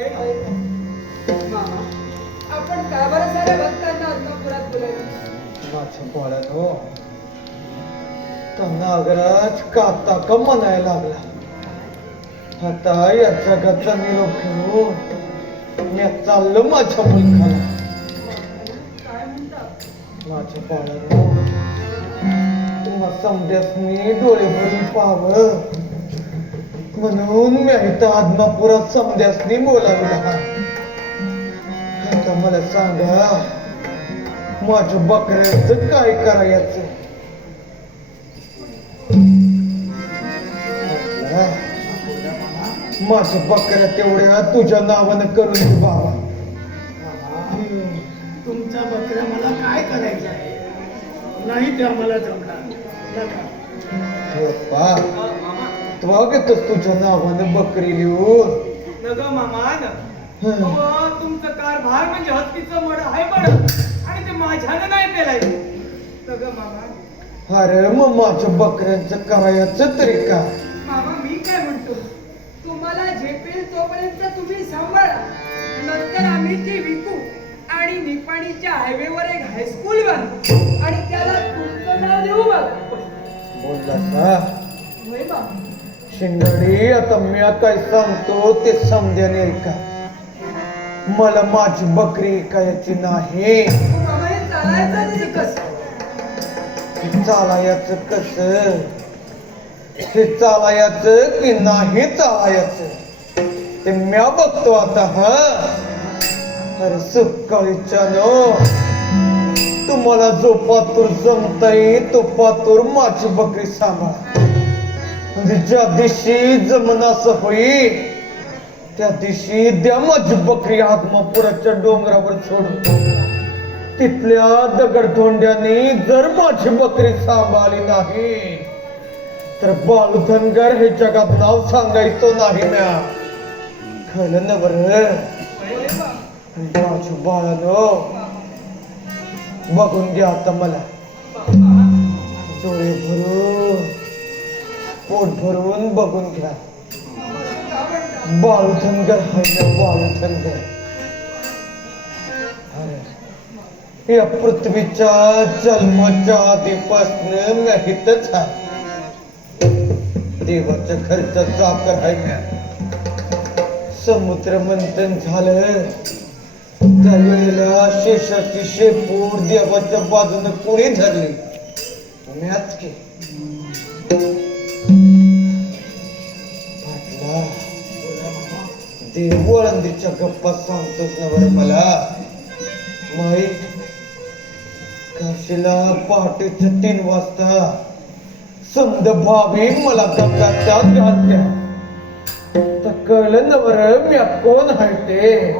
मामा, आपण का बरं साऱ्या भक्तांना आत्मापुरात बोलावलं? माझ्या बाळानो, त्यांना अगराज काता का म्हणायला लागला. आता या जगाचा निरोप घेऊन मी चाललो माझ्या मुलखाला. काय म्हणता? माझ्या बाळानो, तुम्हा समध्यासनी डोळे भरून पाहावं म्हणून मी इथं आदमापुरात समध्यासनी बोलावला. आता मला सांगा, माझ्या बकऱ्याचं काय करायचं? माझ्या बकऱ्या तेवढ्या तुझ्या नावानं करून दे बाबा. तुमचा बकऱ्या मला काय करायचं आहे? नाही ते आम्हाला जमणार. नका. तू घेतोस तुझ्या नावानं बकरी लिहून. नग मामा न. तुमचं कारभार म्हणजे हत्तीचं मड आहे बड आणि ते माझ्यानं नाही पेलायचं. नग मामा. अरे मग माझ्या बकऱ्यांचं करायचं तरी काय? मामा, मी काय म्हणतो, तुम्हाला झेपेल तोपर्यंत तुम्ही सांभाळा. नंतर आम्ही ती विकू आणि निपाणीच्या हायवेवर एक हायस्कूल बांधू आणि त्याला तुमचं नाव देऊ. बघा बोललास ना होय बाबा. शिंगाडी, आता मी काय सांगतो ते समध्याने ऐका. मला माझी बकरी ऐकायची नाही. मामा, हे चालायचं तरी कसं? चालायचं कस? हे चालायचं की नाही चालायचं ते म्या बघतो आता. हा अरे सकाळीच्या नो, तुम्हाला जो पातूर जमता येईल तो पातूर माझी बकरी सांभाळा. म्हणजे ज्या दिवशी जमनास होईल त्या दिवशी द्या माझी बकरी आदमापुराच्या डोंगरावर सोडून. तिथल्या दगडधोंड्याने जर माझी बकरी सांभाळली नाही तर बालधनगर हे जगात नाव सांगायचं नाही म्या. कळलं ना बरं? माझ्या बाळानो, बघून घ्या आता मला. डोळे भरून पोट भरून बघून घ्या. बालधनगर आहे ना, बालधनगर. या पृथ्वीच्या जन्माच्या आधीपासून मी इथंच आहे. देवाच्या घरचा चाकर आहे म्या. समुद्र मंथन झालं त्यावेळेला शेषाची शेपूट देवाच्या बाजूने कोणी धरली? म्याच की. फाटला देव वळंदीच्या गप्पा सांगतोच ना बरं मला. माहीत काशीला पहाटेच्या 3 वाजता समद भावी मला गंगाच्या घातल्या. तर कळलं ना बरं मी कोण आहे ते?